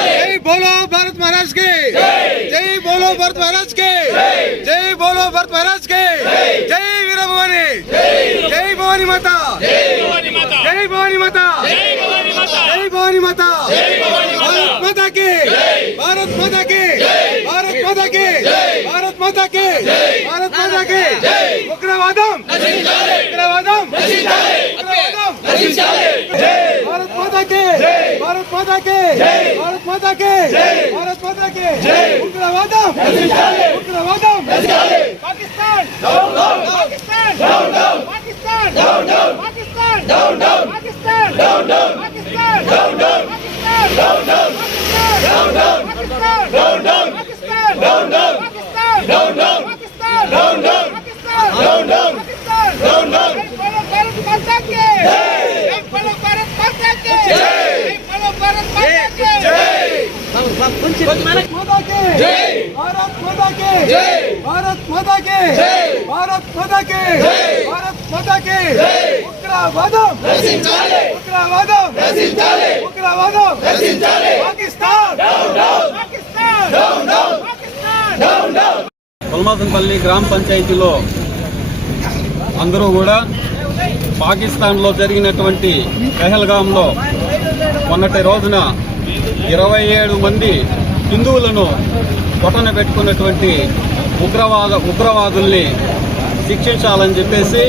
जय बोलो भरत महाराज के। जय बोलो भरत महाराज के। जय बोलो महाराज के। जय। మాత జై భవాని మాత జై భవాని మాత భారత్ మాతా కే భారత్ మాతా కే భారత్ మాతా కే భారత్ మాతా కే భారత్ మాతా కే ఉగ్రవాదం! ఉగ్రవాదం! ఉగ్రవాదం! భారత్ की भारत माता की भारत माता की भारत माता की उग्रवादम उग्रवादम पाकिस्तान पाकिस्तान पाकिस्तान पाकिस्तान పుల్మాసంపల్లి గ్రామ పంచాయతీలో అందరూ కూడా పాకిస్తాన్లో జరిగినటువంటి పెహల్గామ్లో మొన్నటి రోజున ఇరవై ఏడు మంది హిందువులను పొట్టన పెట్టుకున్నటువంటి ఉగ్రవాద ఉగ్రవాదుల్ని శిక్షించాలని చెప్పేసి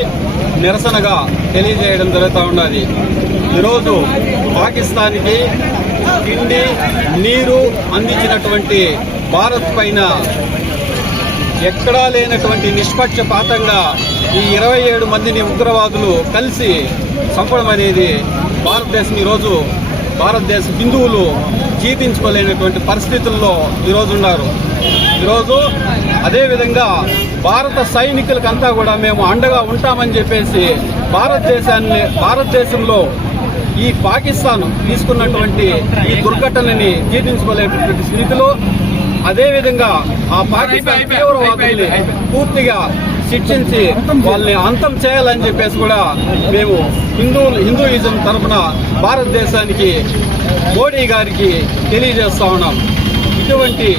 నిరసనగా తెలియజేయడం జరుగుతూ ఉన్నది. ఈరోజు పాకిస్తాన్కి తిండి నీరు అందించినటువంటి భారత్ పైన ఎక్కడా లేనటువంటి నిష్పక్షపాతంగా ఈ ఇరవై ఏడు మందిని ఉగ్రవాదులు కలిసి చంపడం అనేది భారతదేశం ఈరోజు భారతదేశ హిందువులు జీర్ణించుకోలేనటువంటి పరిస్థితుల్లో ఈరోజు ఉన్నారు. ఈరోజు అదేవిధంగా భారత సైనికులకంతా కూడా మేము అండగా ఉంటామని చెప్పేసి భారతదేశాన్ని భారతదేశంలో ఈ పాకిస్తాన్ తీసుకున్నటువంటి ఈ దుర్ఘటనని జీర్ణించుకోలేనటువంటి స్థితిలో అదేవిధంగా ఆ పాకిస్తాన్ తీవ్రవాదుల్ని పూర్తిగా శిక్షించి వాళ్ళని అంతం చేయాలని చెప్పేసి కూడా మేము హిందూ హిందూయిజం తరఫున భారతదేశానికి మోడీ గారికి తెలియజేస్తా ఉన్నాం. ఇటువంటి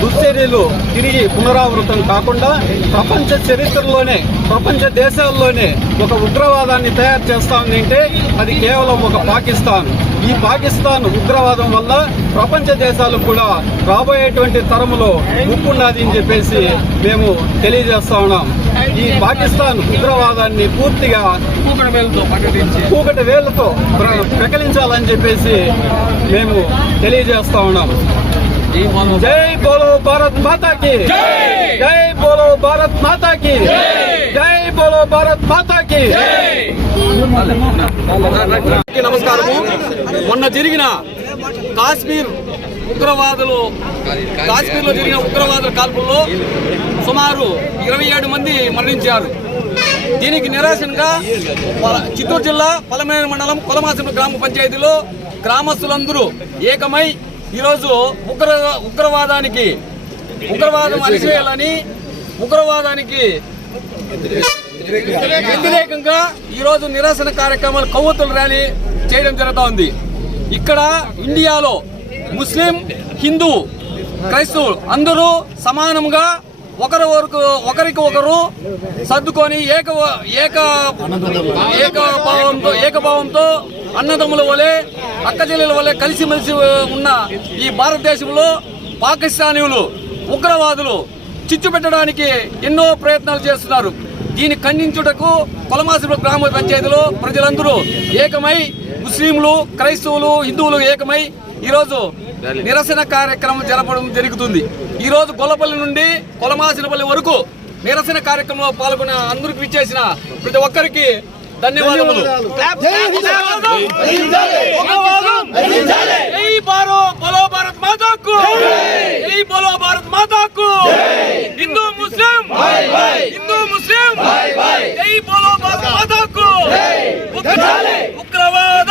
దుశ్చర్యలు తిరిగి పునరావృతం కాకుండా ప్రపంచ చరిత్రలోనే ప్రపంచ దేశాల్లోనే ఒక ఉగ్రవాదాన్ని తయారు చేస్తా ఉందంటే అది కేవలం ఒక పాకిస్తాన్. ఈ పాకిస్తాన్ ఉగ్రవాదం వల్ల ప్రపంచ దేశాలు కూడా రాబోయేటువంటి తరములో ముప్పున్నది అని చెప్పేసి మేము తెలియజేస్తా ఉన్నాం. ఈ పాకిస్తాన్ ఉగ్రవాదాన్ని పూర్తిగా కూకటి వేలతో ప్ర- ప్రకటించాలని చెప్పేసి మేము తెలియజేస్తా ఉన్నాం జై బోలో భారత్ మాతా కి జై బోలో భారత్ మాతా కి జై బోలో భారత్ మాతా కి అందరికీ నమస్కారము. మొన్న జరిగిన కాశ్మీర్ ఉగ్రవాదులు కాశ్మీర్లో జరిగిన ఉగ్రవాదుల కాల్పుల్లో సుమారు ఇరవై ఏడు మంది మరణించారు. దీనికి నిరాశనగా చిత్తూరు జిల్లా పలమేరు మండలం కొలమాసం గ్రామ పంచాయతీలో గ్రామస్తులందరూ ఏకమై ఈరోజు ఉగ్ర ఉగ్రవాదానికి ఉగ్రవాదం అణిచేయాలని ఉగ్రవాదానికి వ్యతిరేకంగా ఈరోజు నిరసన కార్యక్రమాలు కొవ్వొత్తుల ర్యాలీ చేయడం జరుగుతూ ఉంది. ఇక్కడ ఇండియాలో ముస్లిం హిందూ క్రైస్తవులు అందరూ సమానంగా ఒకరు వరకు ఒకరికి ఒకరు సర్దుకొని ఏక ఏక ఏకభావంతో ఏకభావంతో అన్నదమ్ముల వలె అక్కచెల్లెల వలె కలిసిమెలిసి ఉన్న ఈ భారతదేశంలో పాకిస్తానీయులు ఉగ్రవాదులు చిచ్చు పెట్టడానికి ఎన్నో ప్రయత్నాలు చేస్తున్నారు. దీన్ని ఖండించుటకు కొలమాసుల గ్రామ పంచాయతీలో ప్రజలందరూ ఏకమై ముస్లింలు క్రైస్తవులు హిందువులు ఏకమై ఈరోజు నిరసన కార్యక్రమం జరపడం జరుగుతుంది. ఈరోజు గొల్లపల్లి నుండి కొలమాసినపల్లి వరకు నిరసన కార్యక్రమంలో పాల్గొన్న అందరికి విచ్చేసిన ప్రతి ఒక్కరికి ధన్యవాదములు. హిందూ ముస్లిం. హిందూ ముస్లిం. ఉగ్రవాద